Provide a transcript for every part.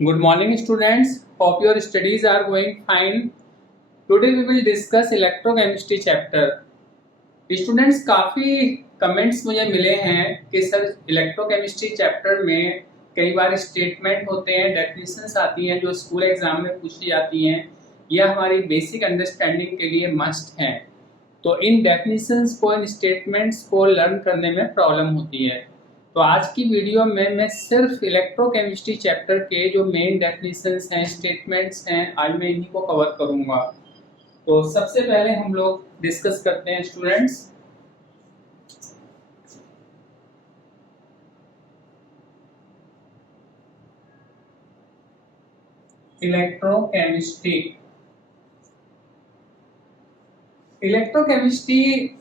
Good morning, students. Hope your studies are going fine. Today we will discuss electrochemistry chapter. Students, काफ़ी comments मुझे मिले हैं कि sir electrochemistry chapter में कई बार स्टेटमेंट होते हैं, डेफिनेशंस आती हैं जो स्कूल एग्जाम में पूछी जाती हैं, यह हमारी बेसिक अंडरस्टैंडिंग के लिए मस्ट हैं। तो इन डेफिनेशंस को, इन स्टेटमेंट्स को लर्न करने में प्रॉब्लम होती है। तो आज की वीडियो में मैं सिर्फ इलेक्ट्रोकेमिस्ट्री चैप्टर के जो मेन डेफिनेशंस हैं, स्टेटमेंट्स हैं, आज मैं इन्हीं को कवर करूंगा। तो सबसे पहले हम लोग डिस्कस करते हैं स्टूडेंट्स इलेक्ट्रोकेमिस्ट्री। इलेक्ट्रोकेमिस्ट्री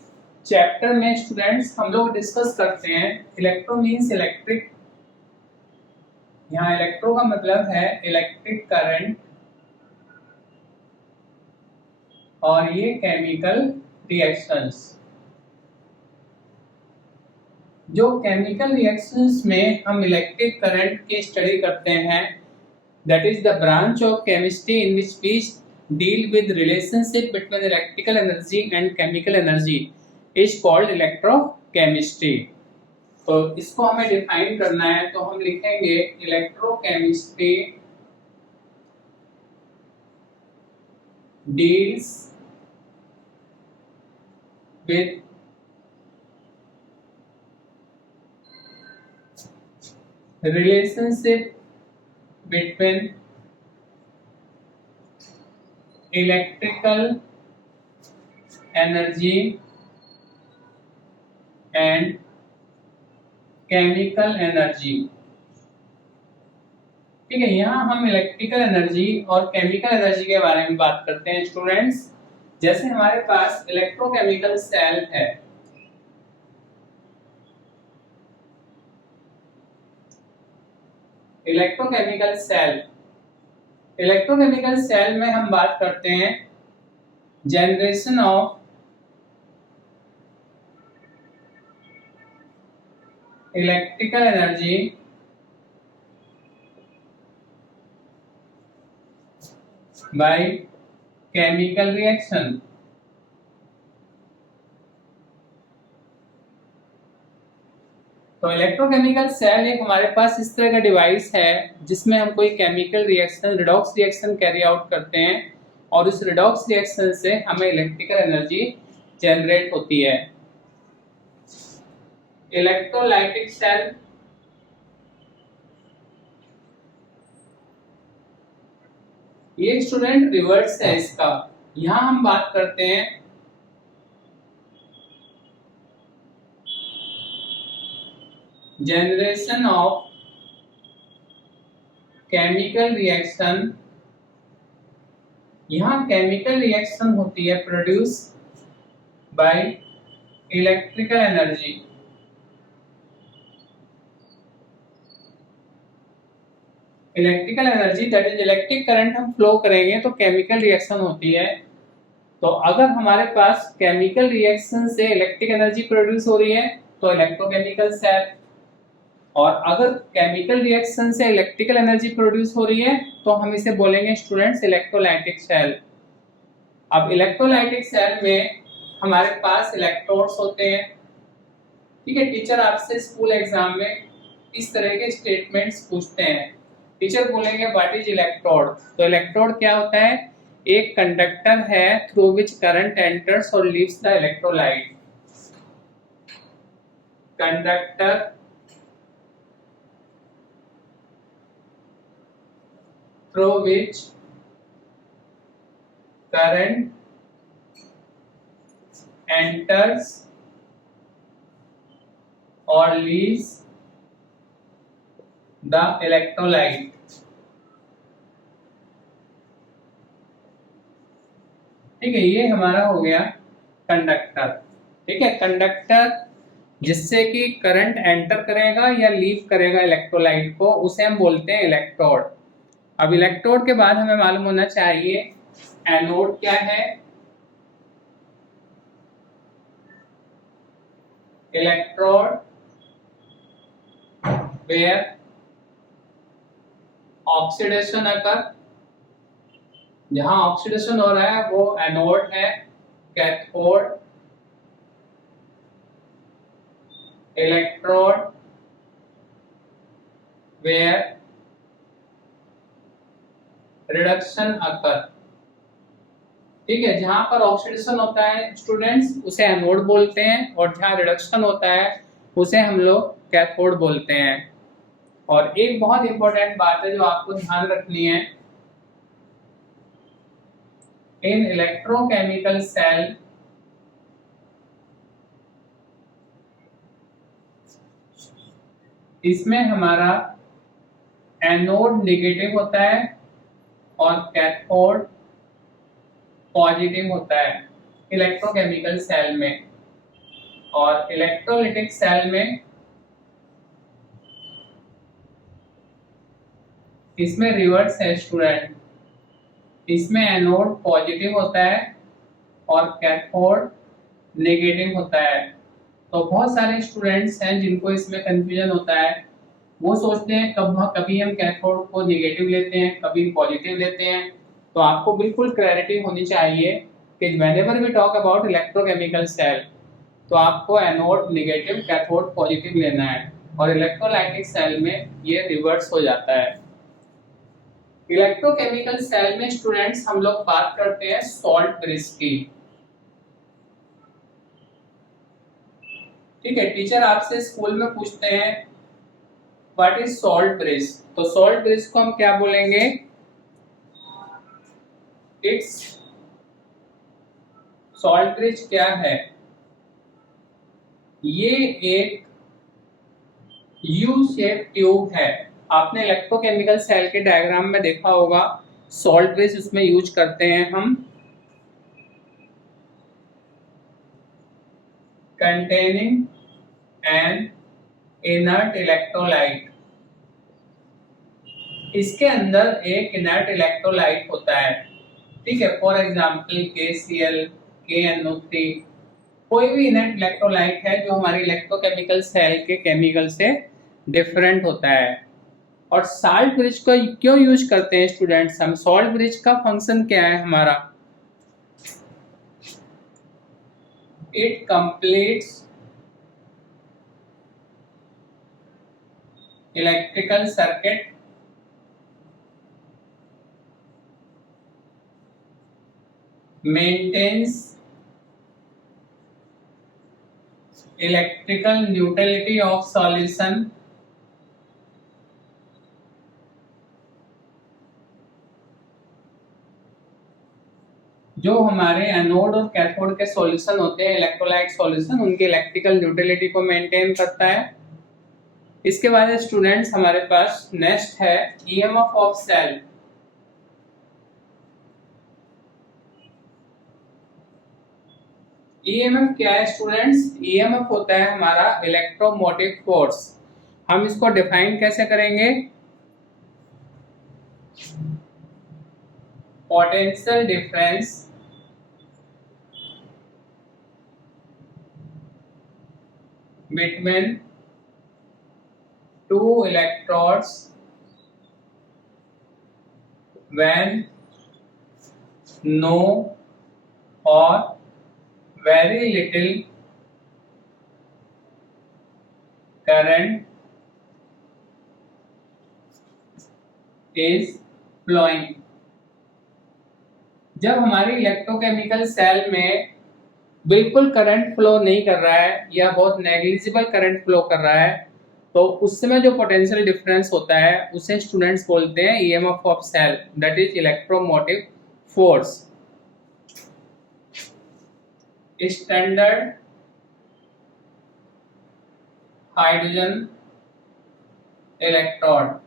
चैप्टर में स्टूडेंट्स हम लोग डिस्कस करते हैं इलेक्ट्रो मींस इलेक्ट्रिक। यहाँ इलेक्ट्रो का मतलब है इलेक्ट्रिक करंट और ये केमिकल रिएक्शंस। जो केमिकल रिएक्शंस में हम इलेक्ट्रिक करंट की स्टडी करते हैं, that is the branch of chemistry in which we deal with relationship between electrical energy and chemical energy is called electrochemistry। तो इसको हमें डिफाइन करना है तो हम लिखेंगे electrochemistry deals with relationship between electrical energy and chemical energy। ठीक है, यहाँ हम इलेक्ट्रिकल एनर्जी और केमिकल एनर्जी के बारे में बात करते हैं स्टूडेंट्स। जैसे हमारे पास इलेक्ट्रोकेमिकल सेल है, इलेक्ट्रोकेमिकल सेल, इलेक्ट्रोकेमिकल सेल में हम बात करते हैं generation of electrical energy by chemical reaction. तो इलेक्ट्रोकेमिकल सेल एक हमारे पास इस तरह का डिवाइस है जिसमें हम कोई chemical reaction, redox reaction carry out करते हैं और उस रिडॉक्स रिएक्शन से हमें इलेक्ट्रिकल एनर्जी जनरेट होती है। इलेक्ट्रोलाइटिक सेल, ये स्टूडेंट रिवर्स है इसका। यहां हम बात करते हैं जनरेशन ऑफ केमिकल रिएक्शन। यहां केमिकल रिएक्शन होती है produce by electrical energy. Electrical energy that is electric current हम फ्लो करेंगे तो केमिकल रिएक्शन होती है। तो अगर हमारे पास केमिकल रिएक्शन से इलेक्ट्रिक एनर्जी प्रोड्यूस हो रही है तो इलेक्ट्रोकेमिकल सेल, और अगर केमिकल रिएक्शन से इलेक्ट्रिकल एनर्जी प्रोड्यूस हो रही है तो हम इसे बोलेंगे स्टूडेंट्स इलेक्ट्रोलाइटिक सेल। अब इलेक्ट्रोलाइटिक सेल में हमारे पास इलेक्ट्रोड्स होते हैं। ठीक है, टीचर आपसे स्कूल एग्जाम में इस तरह के स्टेटमेंट्स पूछते हैं। टीचर बोलेंगे व्हाट इज इलेक्ट्रोड। तो इलेक्ट्रोड क्या होता है? एक कंडक्टर है थ्रू विच करंट एंटर्स और leaves the electrolyte. Conductor through which current enters or leaves the electrolyte। ठीक है, ये हमारा हो गया कंडक्टर। ठीक है, कंडक्टर जिससे कि करंट एंटर करेगा या लीव करेगा इलेक्ट्रोलाइट को, उसे हम बोलते हैं इलेक्ट्रोड। अब इलेक्ट्रोड के बाद हमें मालूम होना चाहिए एनोड क्या है। इलेक्ट्रोड where ऑक्सीडेशन अकर, जहां ऑक्सीडेशन हो रहा है वो एनोड है, कैथोड, इलेक्ट्रोड वेयर रिडक्शन अकर। ठीक है, जहां पर ऑक्सीडेशन होता है स्टूडेंट्स उसे एनोड बोलते हैं, और जहां रिडक्शन होता है उसे हम लोग कैथोड बोलते हैं। और एक बहुत इंपॉर्टेंट बात है जो आपको ध्यान रखनी है, इन इलेक्ट्रोकेमिकल सेल इसमें हमारा एनोड नेगेटिव होता है और कैथोड पॉजिटिव होता है इलेक्ट्रोकेमिकल सेल में। और इलेक्ट्रोलिटिक सेल में इसमें रिवर्स है स्टूडेंट, इसमें एनोड पॉजिटिव होता है और कैथोड नेगेटिव होता है। तो बहुत सारे स्टूडेंट्स हैं जिनको इसमें कंफ्यूजन होता है, वो सोचते हैं कभी हम कैथोड को नेगेटिव लेते हैं, कभी पॉजिटिव लेते हैं। तो आपको बिल्कुल क्लैरिटी होनी चाहिए कि whenever we talk about electrochemical cell तो आपको एनोड नेगेटिव, कैथोड पॉजिटिव लेना है, और इलेक्ट्रोलाइटिक सेल में ये रिवर्स हो जाता है। इलेक्ट्रोकेमिकल सेल में स्टूडेंट्स हम लोग बात करते हैं सॉल्ट ब्रिज की। ठीक है, टीचर आपसे स्कूल में पूछते हैं व्हाट इज सॉल्ट ब्रिज, तो सॉल्ट ब्रिज को हम क्या बोलेंगे, इट्स सॉल्ट ब्रिज क्या है, ये एक यू शेप ट्यूब है। आपने इलेक्ट्रोकेमिकल सेल के डायग्राम में देखा होगा, सॉल्ट ब्रिज उसमें यूज करते हैं हम, containing an inert electrolyte। इसके अंदर एक इनर्ट इलेक्ट्रोलाइट होता है। ठीक है, फॉर एग्जांपल KCl, KNO3, कोई भी इनर्ट इलेक्ट्रोलाइट है जो हमारे इलेक्ट्रोकेमिकल सेल के केमिकल से डिफरेंट होता है। और सॉल्ट ब्रिज को क्यों यूज करते हैं स्टूडेंट्स हम, सॉल्ट ब्रिज का फंक्शन क्या है हमारा, it completes electrical circuit maintains electrical neutrality of solution जो हमारे एनोड और कैथोड के सॉल्यूशन होते हैं, इलेक्ट्रोलाइट सॉल्यूशन, उनके इलेक्ट्रिकल न्यूट्रलिटी को मेंटेन करता है। इसके बाद स्टूडेंट्स हमारे पास नेक्स्ट है ईएमएफ ऑफ सेल। ईएमएफ क्या है स्टूडेंट्स, ईएमएफ होता है हमारा इलेक्ट्रोमोटिव फोर्स। हम इसको डिफाइन कैसे करेंगे, potential difference between two electrodes when no or very little current is flowing। जब हमारी इलेक्ट्रोकेमिकल सेल में बिल्कुल करंट फ्लो नहीं कर रहा है या बहुत नेग्लिजिबल करंट फ्लो कर रहा है, तो उस समय जो पोटेंशियल डिफरेंस होता है उसे स्टूडेंट्स बोलते हैं EMF of cell, that is electromotive force. Standard hydrogen electrode,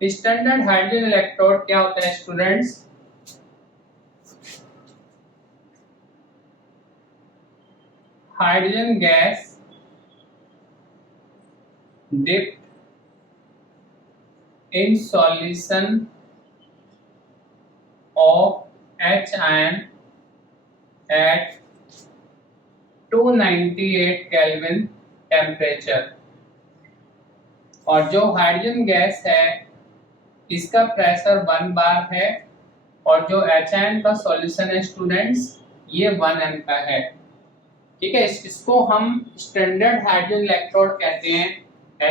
standard hydrogen electrode क्या होता है students, hydrogen gas dipped in solution of H ion at 298 kelvin temperature. और जो हाइड्रोजन गैस है इसका प्रेशर 1 बार है और जो HN का सॉल्यूशन है स्टूडेंट्स ये 1 m का है। ठीक है, इसको हम स्टैंडर्ड हाइड्रोजन इलेक्ट्रोड कहते हैं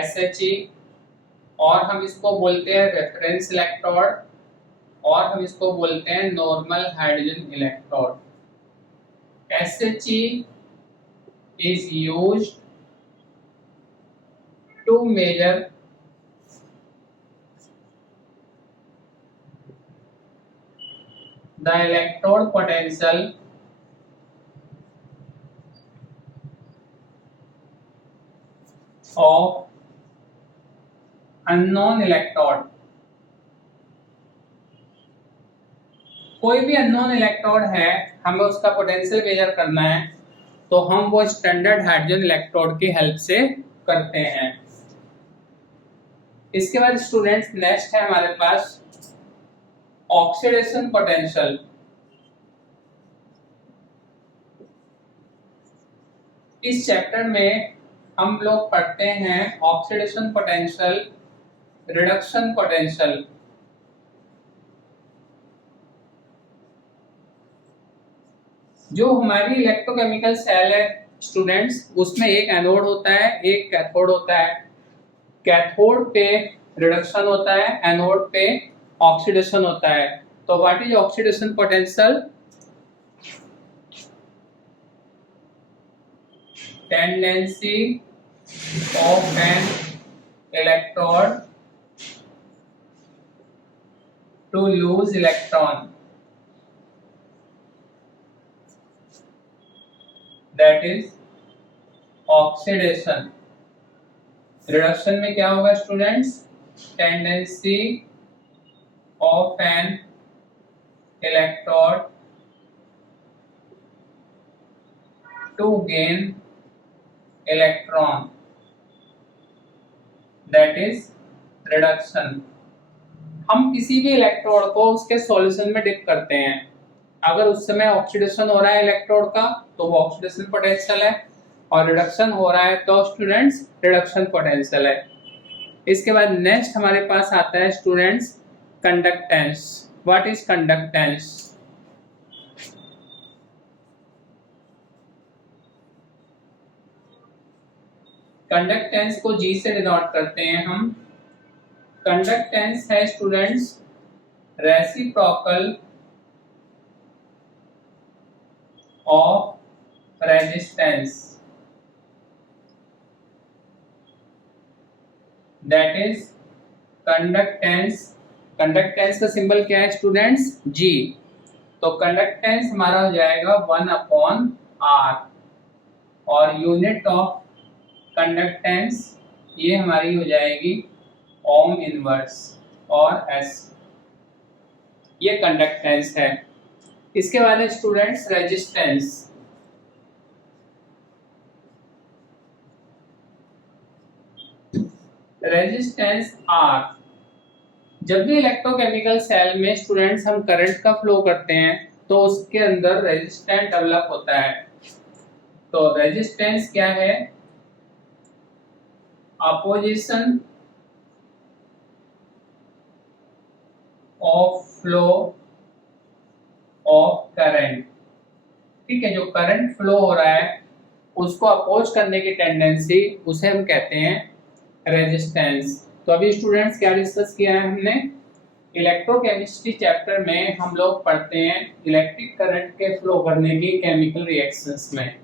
SHE, और हम इसको बोलते हैं रेफरेंस इलेक्ट्रोड, और हम इसको बोलते हैं normal hydrogen electrode. SHE is used to measure the electrode potential of unknown electrode। कोई भी अननोन इलेक्ट्रोड है, हमें उसका पोटेंशियल मेजर करना है तो हम वो स्टैंडर्ड हाइड्रोजन इलेक्ट्रोड की हेल्प से करते हैं। इसके बाद स्टूडेंट्स नेक्स्ट है हमारे पास ऑक्सीडेशन पोटेंशियल। इस चैप्टर में हम लोग पढ़ते हैं ऑक्सीडेशन पोटेंशियल, रिडक्शन पोटेंशियल। जो हमारी इलेक्ट्रोकेमिकल सेल है स्टूडेंट्स, उसमें एक एनोड होता है, एक कैथोड होता है। कैथोड पे रिडक्शन होता है, एनोड पे ऑक्सीडेशन होता है। तो what is oxidation potential? Tendency of an electrode to lose electron, that is oxidation। Reduction में क्या होगा students? Tendency of an electrode to gain electron, that is reduction. हम किसी भी इलेक्ट्रोड को उसके सॉल्यूशन में डिप करते हैं, अगर उस समय ऑक्सीडेशन हो रहा है इलेक्ट्रोड का तो वो ऑक्सीडेशन पोटेंशियल है, और रिडक्शन हो रहा है तो स्टूडेंट्स रिडक्शन पोटेंशियल है। इसके बाद नेक्स्ट हमारे पास आता है students conductance. What is conductance? Conductance को G से डिनोट करते हैं हम। कंडक्टेंस है students reciprocal of resistance, that is conductance. Conductance का सिंबल क्या है स्टूडेंट्स? G। तो कंडक्टेंस हमारा हो जाएगा 1/R, और यूनिट ऑफ कंडक्टेंस ये हमारी हो जाएगी ओम इनवर्स और S। ये कंडक्टेंस है। इसके बाद है स्टूडेंट्स रेजिस्टेंस। Resistance R। जब भी इलेक्ट्रोकेमिकल सेल में स्टूडेंट्स हम करंट का फ्लो करते हैं तो उसके अंदर रेजिस्टेंस डेवलप होता है। तो रेजिस्टेंस क्या है? Opposition of flow of current. ठीक है, जो करंट फ्लो हो रहा है उसको अपोज करने की टेंडेंसी, उसे हम कहते हैं रेजिस्टेंस। तो अभी स्टूडेंट्स क्या डिस्कस किया है हमने? इलेक्ट्रोकेमिस्ट्री चैप्टर में हम लोग पढ़ते हैं इलेक्ट्रिक करंट के फ्लो करने की केमिकल रिएक्शंस में।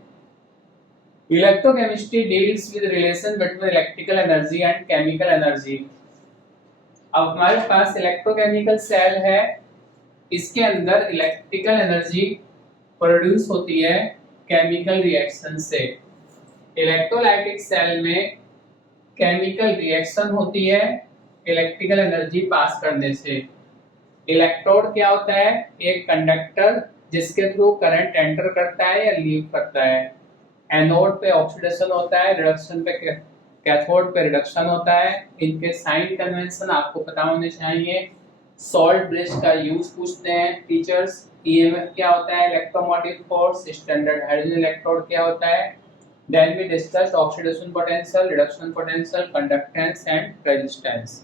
Electrochemistry deals with relation between electrical energy and chemical energy. अब हमारे पास इलेक्ट्रोकेमिकल सेल है, इसके अंदर इलेक्ट्रिकल एनर्जी प्रोड्यूस होती है केमिकल रिएक्शन से। इलेक्ट्रोलाइटिक सेल में केमिकल रिएक्शन होती है इलेक्ट्रिकल एनर्जी पास करने से। इलेक्ट्रोड क्या होता है? एक कंडक्टर जिसके थ्रू करंट एंटर करता है या लीव करता है। एनोड पे ऑक्सीडेशन होता है, रिडक्शन पे कैथोड पे रिडक्शन होता है। इनके साइन कन्वेंशन आपको पता होने चाहिए। सॉल्ट ब्रिज का यूज पूछते हैं टीचर्स, ईएमएफ क्या होता है, electromotive force, standard hydrogen electrode क्या होता है, then we discuss oxidation potential, reduction potential, conductance and resistance.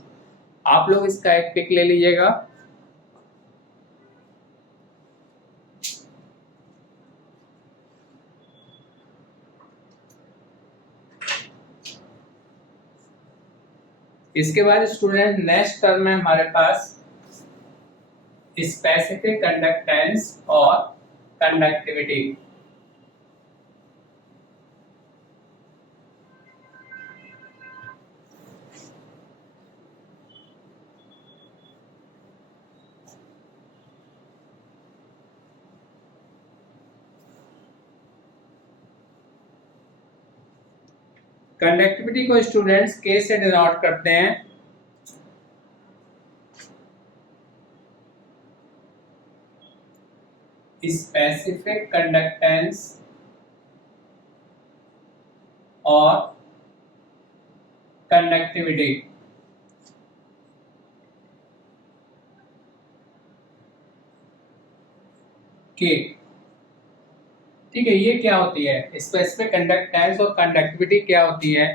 आप लोग इसका एक पिक ले लीजिएगा। इसके बाद स्टूडेंट नेक्स्ट टर्म है हमारे पास स्पेसिफिक कंडक्टेंस और कंडक्टिविटी। कंडक्टिविटी को स्टूडेंट्स के से डिनोट करते हैं। स्पेसिफिक कंडक्टेंस और कंडक्टिविटी। के ठीक है, ये क्या होती है स्पेसिफिक कंडक्टेंस और कंडक्टिविटी क्या होती है।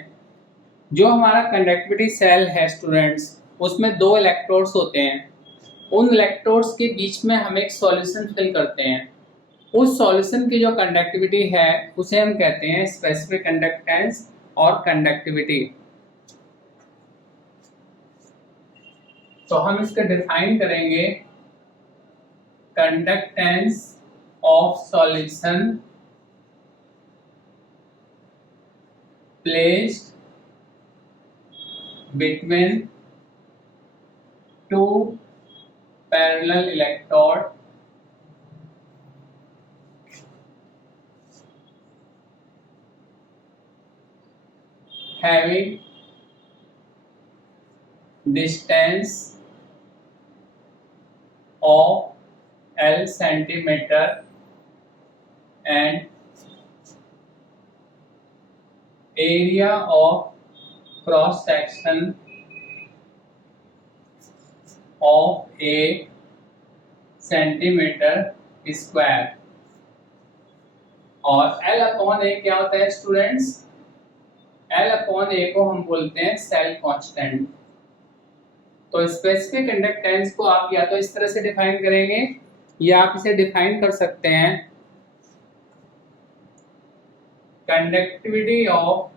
जो हमारा कंडक्टिविटी सेल है स्टूडेंट्स, उसमें दो इलेक्ट्रोड्स होते हैं। उन इलेक्ट्रोड्स के बीच में हम एक सॉल्यूशन फिल करते हैं। उस सॉल्यूशन की जो कंडक्टिविटी है उसे हम कहते हैं स्पेसिफिक कंडक्टेंस और कंडक्टिविटी। तो हम इसका डिफाइन करेंगे, conductance of solution placed between two parallel electrode having distance of L centimeter and area of cross section of a centimeter square। और L अपॉन ए क्या होता है स्टूडेंट्स, L अपॉन ए को हम बोलते हैं सेल कांस्टेंट। तो स्पेसिफिक कंडक्टेंस को आप या तो इस तरह से डिफाइन करेंगे या आप इसे डिफाइन कर सकते हैं, conductivity of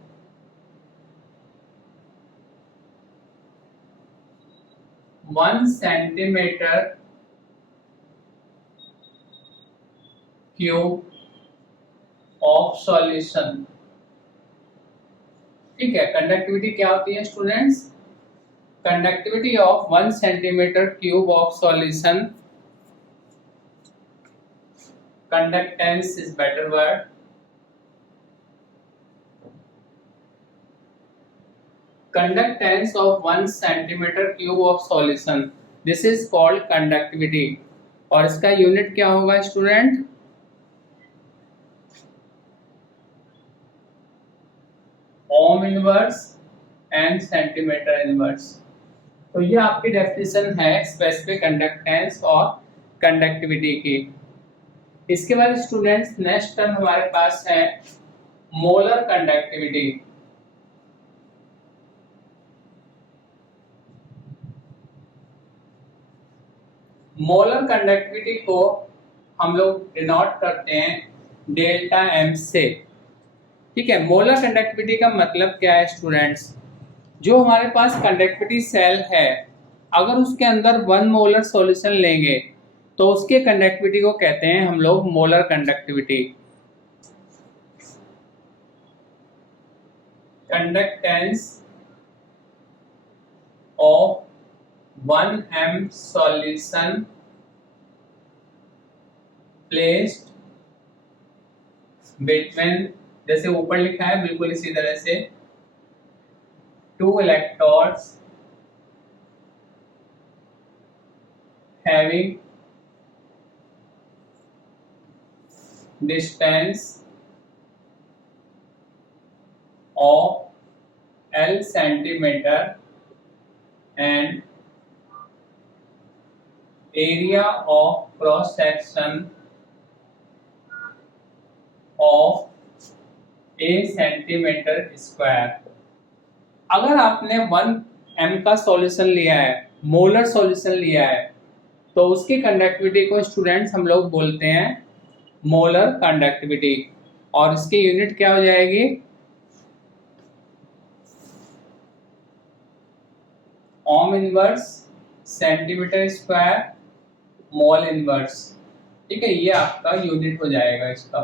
1 centimetre cube of solution. ठीक है, कंडक्टिविटी क्या होती है students, conductivity of 1 centimetre cube of solution, conductance is better word, conductance of 1 centimeter cube of solution, this is called conductivity। और इसका यूनिट क्या होगा student, ohm inverse and centimetre inverse. तो ये आपकी डेफिनेशन है स्पेसिफिक कंडक्टेंस और conductivity की। इसके बाद स्टूडेंट्स नेक्स्ट टर्म हमारे पास है मोलर कंडक्टिविटी। मोलर कंडक्टिविटी को हम लोग डिनोट करते हैं डेल्टा एम से। ठीक है, मोलर कंडक्टिविटी का मतलब क्या है स्टूडेंट्स, जो हमारे पास कंडक्टिविटी सेल है अगर उसके अंदर 1 मोलर सॉल्यूशन लेंगे तो उसके कंडक्टिविटी को कहते हैं हम लोग molar conductivity. Conductance of 1 m solution placed between, जैसे ऊपर लिखा है बिल्कुल इसी तरह से, 2 electrodes having distance of L centimeter and area of cross section of A centimetre square. अगर आपने 1 m का सॉल्यूशन लिया है, मोलर सॉल्यूशन लिया है, तो उसकी कंडक्टिविटी को स्टूडेंट्स हम लोग बोलते हैं मोलर कंडक्टिविटी, और इसकी यूनिट क्या हो जाएगी, ohm inverse centimetre square mole inverse. ठीक है, ये आपका यूनिट हो जाएगा इसका।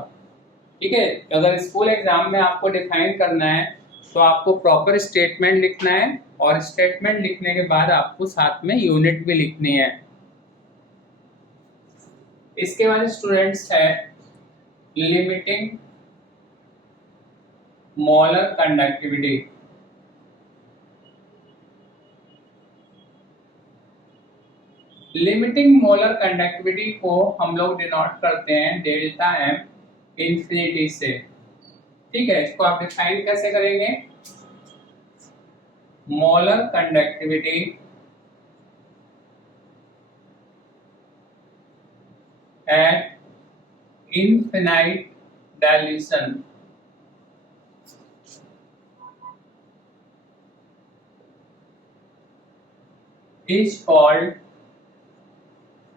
ठीक है, अगर स्कूल एग्जाम में आपको डिफाइन करना है तो आपको प्रॉपर स्टेटमेंट लिखना है, और स्टेटमेंट लिखने के बाद आपको साथ में यूनिट भी लिखनी है। इसके बाद स्टूडेंट्स है limiting molar conductivity. Limiting molar conductivity को हम लोग डिनोट करते हैं डेल्टा एम इंफिनिटी से। ठीक है, इसको आप डिफाइन कैसे करेंगे, molar conductivity at infinite dilution is called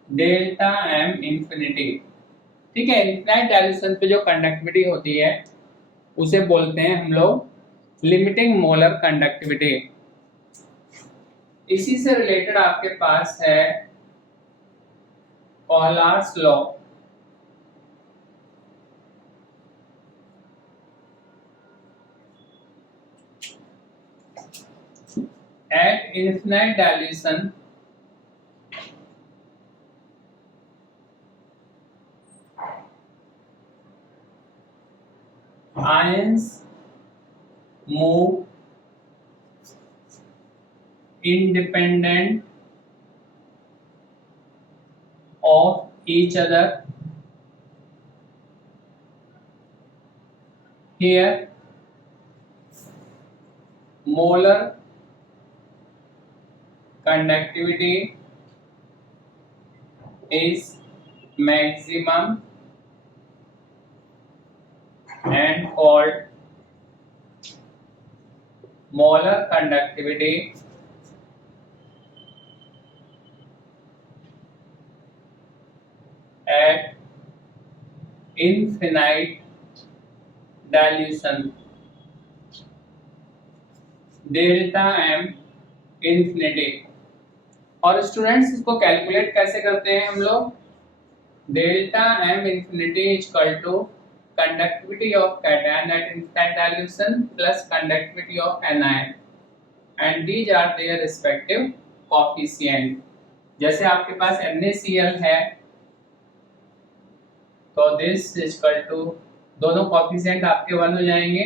delta M infinity. ठीक है, इनफिनाइट डाइल्यूशन पे जो कंडक्टिविटी होती है उसे बोलते हैं हम लोग लिमिटिंग मोलर कंडक्टिविटी। इसी से रिलेटेड आपके पास है Kohlrausch's law. At infinite dilution ions move independent of each other. Here molar conductivity is maximum and called molar conductivity at infinite dilution, delta M infinity. और स्टूडेंट्स इसको calculate कैसे करते हैं हम लोग, delta M infinity is equal to conductivity of cation at infinite dilution plus conductivity of anion, and these are their respective coefficient। जैसे आपके पास NaCl है तो this is equal to, दोनों coefficient आपके 1 हो जाएंगे,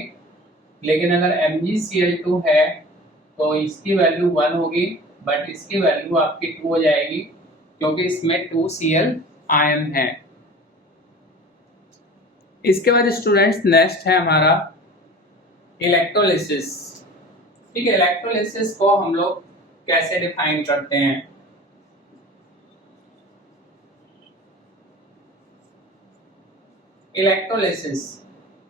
लेकिन अगर MgCl2 है तो इसकी वैल्यू 1 होगी, बट इसकी वैल्यू आपकी 2 हो जाएगी क्योंकि इसमें 2Cl आयन है। इसके बाद स्टूडेंट्स नेक्स्ट है हमारा इलेक्ट्रोलिसिस। ठीक है, इलेक्ट्रोलिसिस को हम लोग कैसे डिफाइन करते हैं, इलेक्ट्रोलिसिस,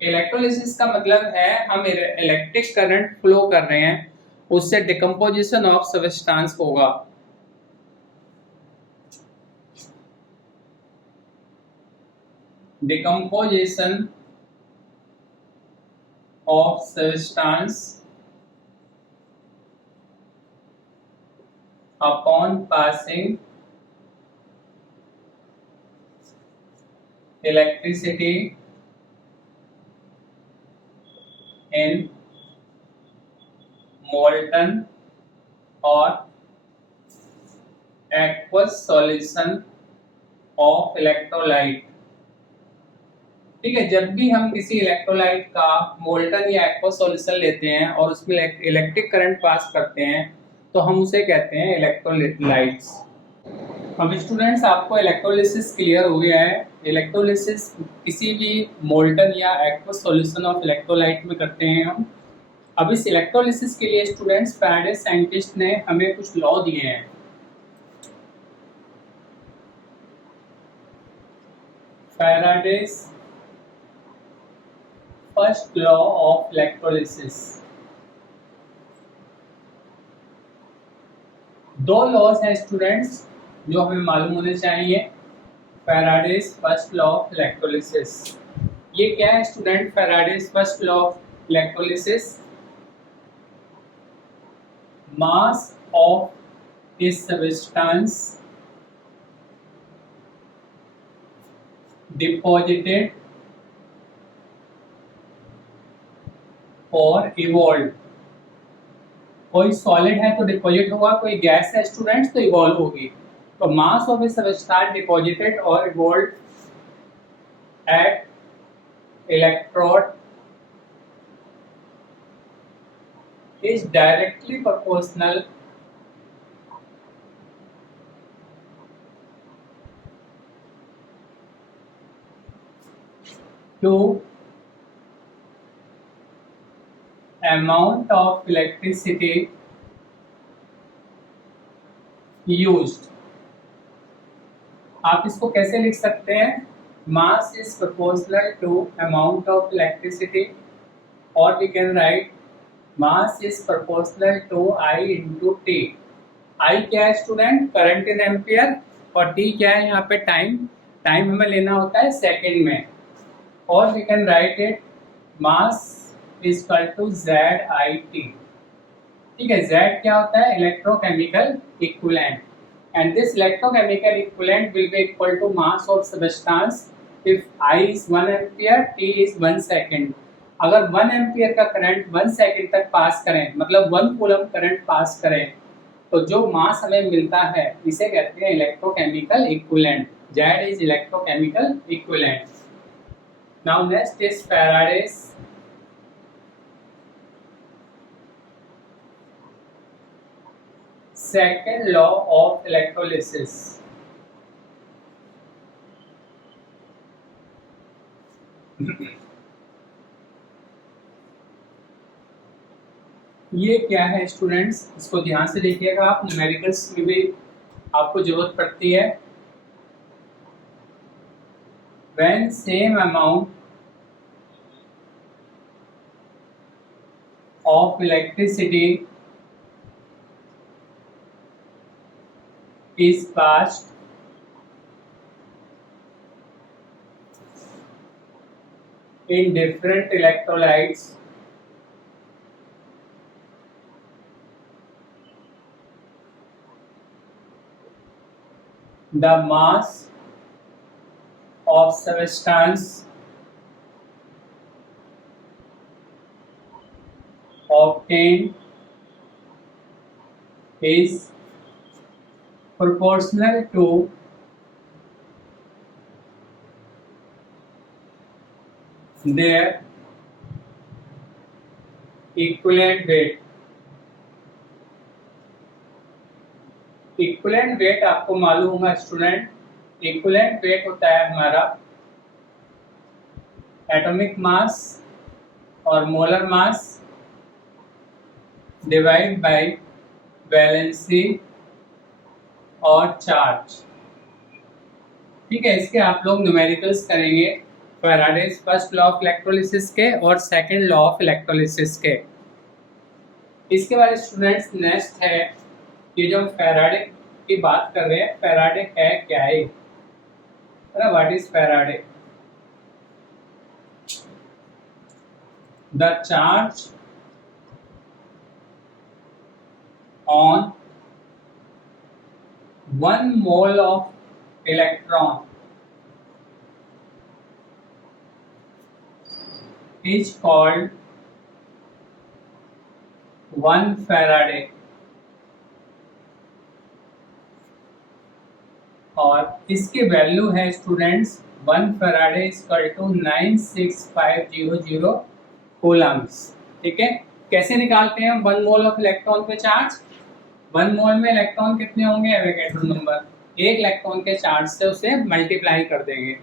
इलेक्ट्रोलिसिस का मतलब है हम इलेक्ट्रिक करंट फ्लो कर रहे हैं, उससे डिकम्पोजिशन ऑफ सब्सटेंस होगा। decomposition of substance upon passing electricity in molten or aqueous solution of electrolyte। ठीक है, जब भी हम किसी इलेक्ट्रोलाइट का मोल्टन या एक्वस सॉल्यूशन लेते हैं और उसमें इलेक्ट्रिक करंट पास करते हैं तो हम उसे कहते हैं इलेक्ट्रोलाइट्स। अब स्टूडेंट्स आपको इलेक्ट्रोलिसिस क्लियर हो गया है। इलेक्ट्रोलिसिस किसी भी मोल्टन या एक्वस सॉल्यूशन ऑफ इलेक्ट्रोलाइट में करते हैं हम। अब इस इलेक्ट्रोलिसिस के लिए स्टूडेंट्स फैराडे साइंटिस्ट ने हमें कुछ लॉ दिए हैं। Faraday's first law of electrolysis. दो लॉज हैं स्टूडेंट्स जो हमें मालूम होने चाहिए. Faraday's first law of electrolysis. ये क्या है student? Faraday's first law of electrolysis. Mass of a substance deposited और इवॉल्व. कोई सॉलिड है तो डिपॉजिट होगा, कोई गैस है स्टूडेंट्स तो इवॉल्व होगी. तो mass of a substance deposited और evolve at electrode is directly proportional to amount of electricity used. आप इसको कैसे लिख सकते हैं? Mass is proportional to amount of electricity, or we can write mass is proportional to I into T. I क्या है student? Current in ampere. और T क्या है यहाँ पे? टाइम. टाइम हमें लेना होता है सेकेंड में. और we can write it mass is equal to ZIT. ठीक है, Z क्या होता है? Electrochemical equivalent. And this electrochemical equivalent will be equal to mass of substance if I is 1 ampere, T is 1 second. अगर 1 ampere का current 1 second तक पास करें, मतलब 1 कूलम करंट पास करें, तो जो मास हमें मिलता है इसे कहते हैं electrochemical equivalent. Z is electrochemical equivalent. Now next is Faraday's second law of electrolysis. ये क्या है स्टूडेंट्स? इसको ध्यान से देखिएगा आप, न्यूमेरिकल्स में भी आपको जरूरत पड़ती है. When same amount of electricity is passed in different electrolytes, the mass of substance obtained is proportional to their equivalent weight. Equivalent weight आपको मालूम होगा स्टूडेंट. इक्विवेलेंट वेट होता है हमारा एटॉमिक मास और molar mass divide by valency और charge. ठीक है, इसके आप लोग न्यूमेरिकल्स करेंगे Faraday's first law of electrolysis के और सेकंड लॉ ऑफ इलेक्ट्रोलिसिस के. इसके बाद स्टूडेंट्स नेक्स्ट है ये जो हम फैराडे की बात कर रहे हैं. फैराडे है क्या है? What is Faraday? The charge on 1 mole of electron is called 1 Faraday. और इसकी वैल्यू है students 1 Faraday equal to 96500 coulombs. ठीक है, कैसे निकालते हैं हम 1 मोल ऑफ इलेक्ट्रॉन पे चार्ज? 1 मोल में इलेक्ट्रॉन कितने होंगे? Avogadro number. एक इलेक्ट्रॉन के चार्ज से उसे मल्टीप्लाई कर देंगे.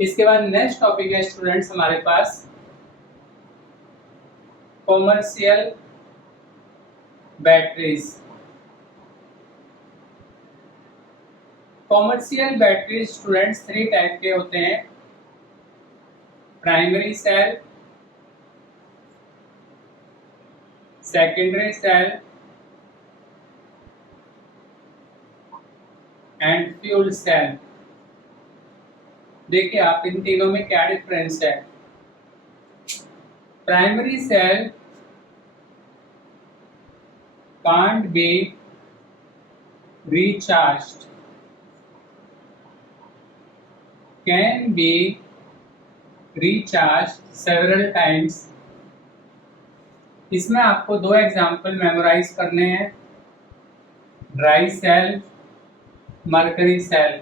इसके बाद नेक्स्ट टॉपिक है स्टूडेंट्स हमारे पास commercial batteries. Commercial battery students 3 type के होते हैं, primary cell, secondary cell and fuel cell. देखिए आप इन तीनों में क्या डिफरेंस है। Primary cell can't be recharged, can be recharged several times। इसमें आपको 2 एग्जाम्पल मेमोराइज करने हैं, ड्राई सेल, मरकरी सेल।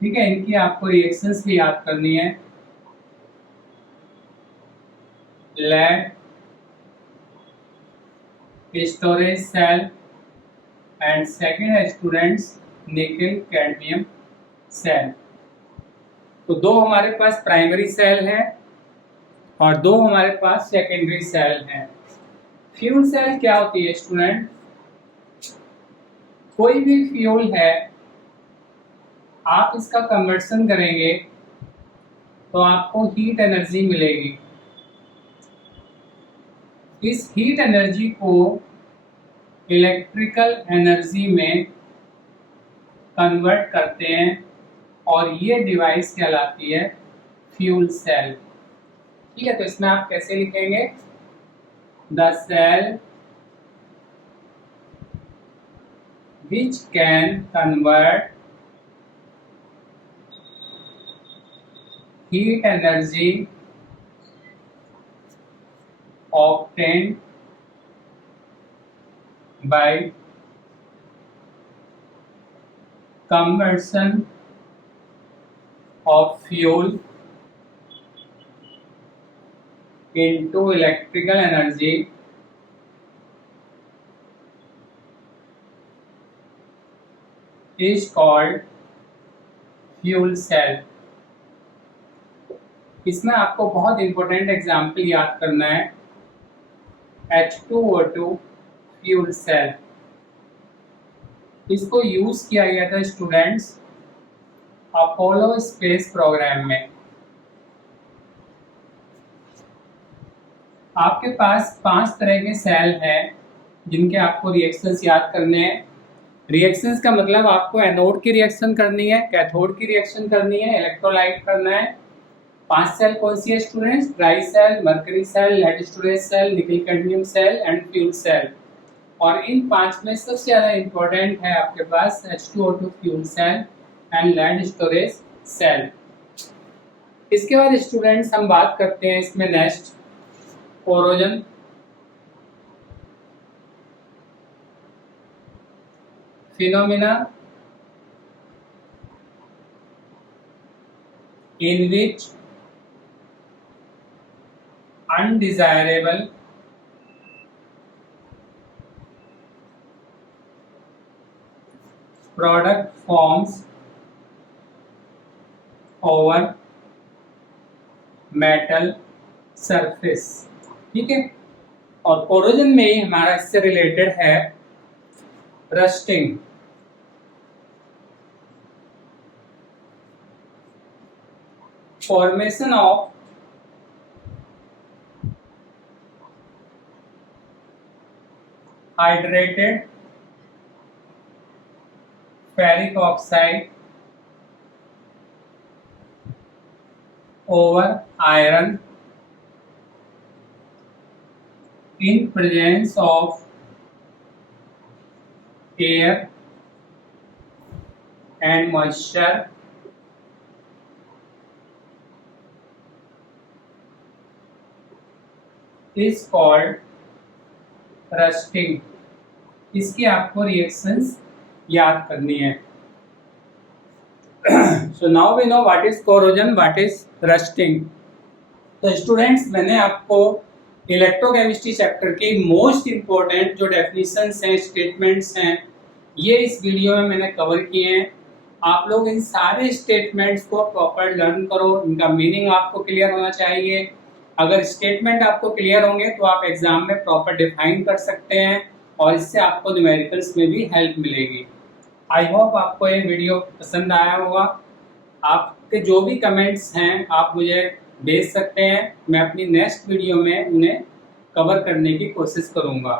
ठीक है, इनकी आपको रिएक्शंस भी याद करनी है। Lead storage cell and second है स्टूडेंट्स निकल कैडमियम सेल। तो 2 हमारे पास प्राइमरी सेल है और 2 हमारे पास सेकेंडरी सेल है। फ्यूल सेल क्या होती है स्टूडेंट? कोई भी फ्यूल है, आप इसका कन्वर्शन करेंगे तो आपको हीट एनर्जी मिलेगी। इस हीट एनर्जी को इलेक्ट्रिकल एनर्जी में कन्वर्ट करते हैं और ये डिवाइस कहलाती है फ्यूल सेल। ठीक है, तो इसमें आप कैसे लिखेंगे? The cell which can convert heat energy obtained by conversion of fuel into electrical energy is called fuel cell। इसमें आपको बहुत इंपॉर्टेंट एग्जाम्पल याद करना है, H2O2 फ्यूल सेल। इसको यूज किया गया था स्टूडेंट्स अपोलो स्पेस प्रोग्राम में। आपके पास 5 तरह के सेल हैं जिनके आपको रिएक्शंस याद करने हैं। रिएक्शंस का मतलब आपको एनोड की रिएक्शन करनी है, कैथोड की रिएक्शन करनी है, इलेक्ट्रोलाइट करना है। 5 सेल कौन सी है students? Dry cell, mercury cell, lead storage cell, nickel cadmium cell and fuel cell. और इन 5 में सबसे ज्यादा इंपॉर्टेंट है आपके पास H2O2 fuel cell and lead storage cell. इसके बाद स्टूडेंट्स हम बात करते हैं इसमें next corrosion. Phenomena in which undesirable product forms over metal surface। ठीक है, और कोरोजन में ही हमारा इससे रिलेटेड है rusting. Formation of hydrated ferric oxide over iron in presence of air and moisture is called rusting. इसकी आपको रिएक्शंस याद करनी है। So now we know what is corrosion, what is rusting. तो स्टूडेंट्स, मैंने आपको इलेक्ट्रोकेमिस्ट्री चैप्टर के most important जो डेफिनेशंस हैं, स्टेटमेंट्स हैं, ये इस वीडियो में मैंने कवर किए हैं। आप लोग इन सारे स्टेटमेंट्स को प्रॉपर लर्न करो, इनका मीनिंग आपको क्लियर होना चाहिए। अगर स्टेटमेंट आपको क्लियर होंगे तो आप एग्जाम में प्रॉपर डिफाइन कर सकते हैं और इससे आपको न्यूमेरिकल्स में भी हेल्प मिलेगी। आई होप आपको ये वीडियो पसंद आया होगा। आपके जो भी कमेंट्स हैं आप मुझे भेज सकते हैं, मैं अपनी नेक्स्ट वीडियो में उन्हें कवर करने की कोशिश करूँगा।